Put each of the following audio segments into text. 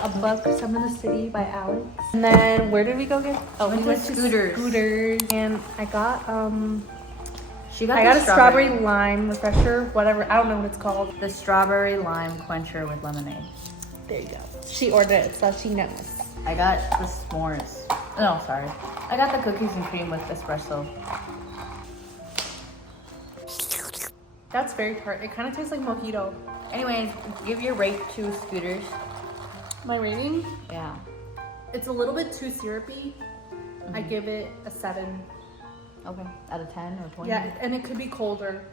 got a book, Some in the City by Alex. And then where did we go get? Oh, we went to Scooters. And I got She got I got a strawberry lime refresher, whatever. I don't know what it's called. The strawberry lime quencher with lemonade. There you go. She ordered it, so she knows. I got the s'mores. No, sorry. I got the cookies and cream with espresso. That's very tart. It kind of tastes like mojito. Anyways, give your rate to Scooters. My rating? Yeah. It's a little bit too syrupy. I give it a 7. Okay. Out of 10 or 20? Yeah, and it could be colder.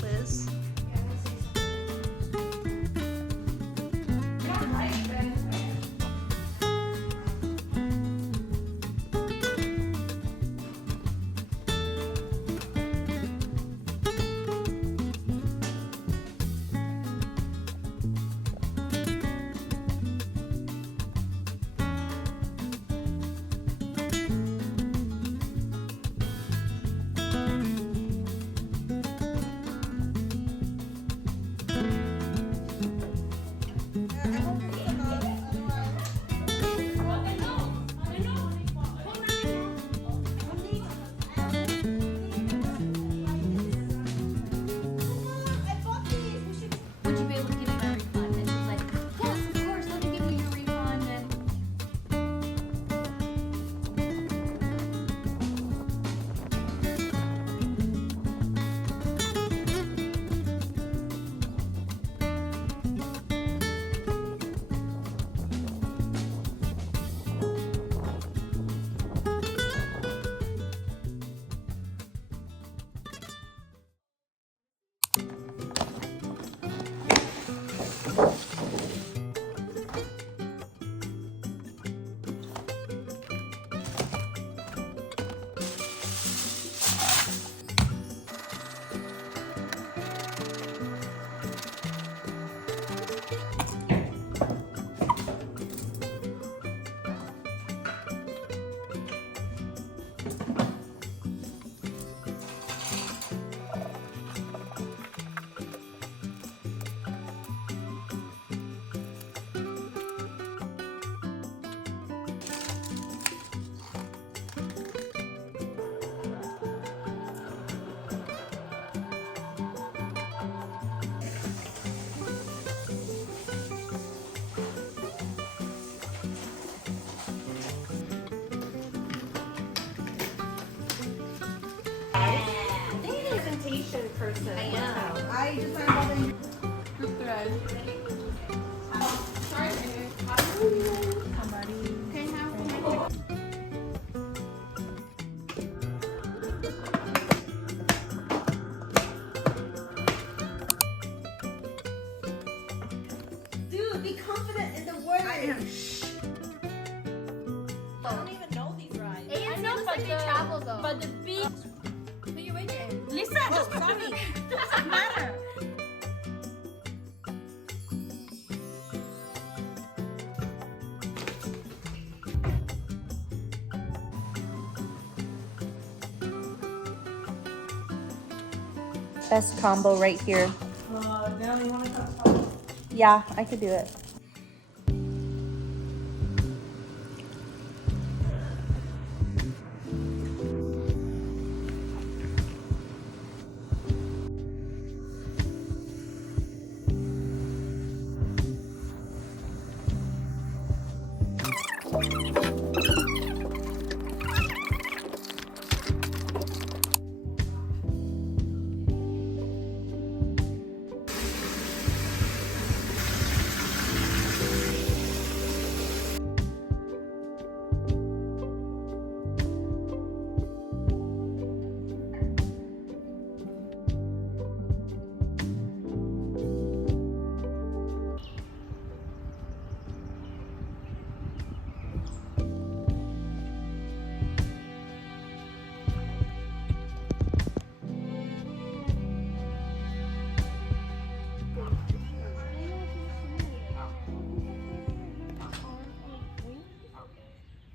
Liz? Person. I know. I just learned all the group thread. Sorry, okay, now. Dude, be confident in the word. I am. Shh. I don't even know these rides. I know, but the travel though. But the beach. Who you waiting? Listen, just funny. Doesn't matter. Best combo right here. Now you want to talk? Yeah, I could do it.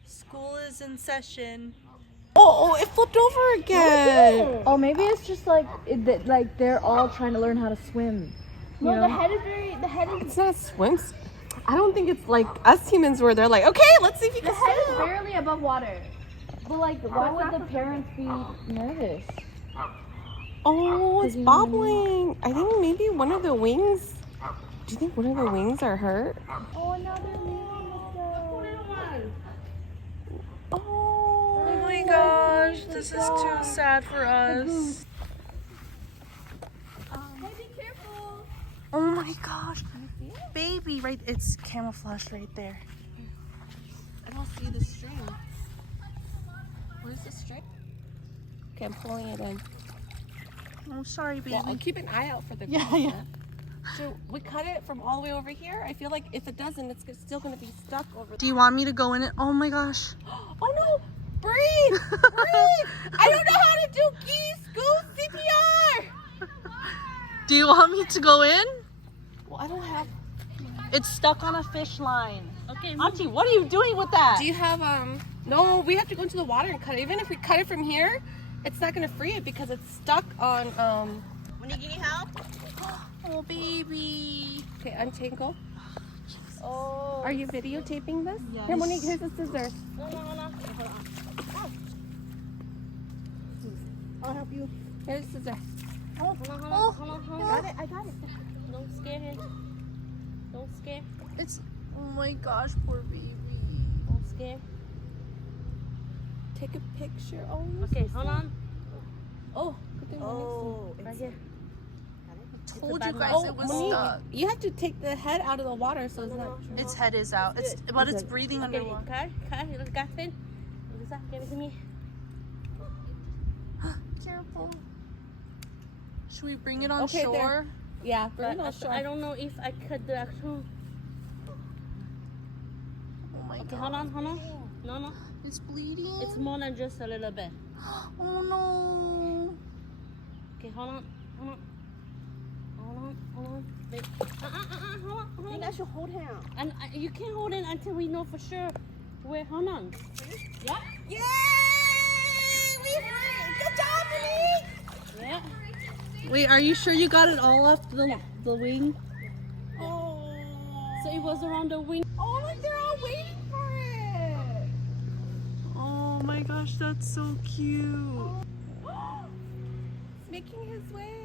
School is in session. Oh, it flipped over again. Oh, maybe it's just like like they're all trying to learn how to swim. No, You the know? head is very. The head is. It's not a swim. I don't think it's like us humans where they're like, okay, let's see if you The can head is swim. barely above water. But like, why would the parents be nervous? Oh, it's bobbling. I think maybe one of the wings. Do you think one of the wings are hurt? Oh, another one. Oh my gosh, this is too sad for us. Hey, be careful. Oh my gosh, baby, right? It's camouflaged right there. I don't see the string. Where's the string? Okay, I'm pulling it in. Oh, sorry, baby. I'll keep an eye out for the. Yeah. So we cut it from all the way over here. I feel like if it doesn't, it's still going to be stuck over there. Do you want me to go in it? Oh my gosh. Oh no! Breathe! Breathe! I don't know how to do geese goose CPR! Do you want me to go in? Well, I don't have. It's stuck on a fish line. Okay, Auntie, what are you doing with that? Do you have No, we have to go into the water and cut it. Even if we cut it from here, it's not gonna free it because it's stuck on When you need help? Oh baby. Okay, untangle. Oh. Are you videotaping this? Yes. Here, Monique, here's the scissors. No. I'll help you. Here's the scissors. Hold on. Got it, I got it. Don't scare him. Don't scare. It's oh my gosh, poor baby. Don't scare. Take a picture. Oh, Okay, hold on. Oh, good thing Monique's Right here. I told you guys it was stuck. You have to take the head out of the water so it's not. Its head is out. It's breathing underwater. Okay. Look at it. Give it to me. Careful. Should we bring it on shore? There. Yeah, bring it on shore. I don't know if I could do actual. Oh my god. Hold on. No. It's bleeding. It's more than just a little bit. Oh no. Okay, hold on. Wait. Hold on. I think I should hold him. And you can't hold it until we know for sure. Wait, hold on. Yeah? Yay! Good job, Monique! Yeah. Wait, are you sure you got it all off the wing? Oh. So it was around the wing. Oh, look, they're all waiting for it. Oh my gosh, that's so cute. It's making his way.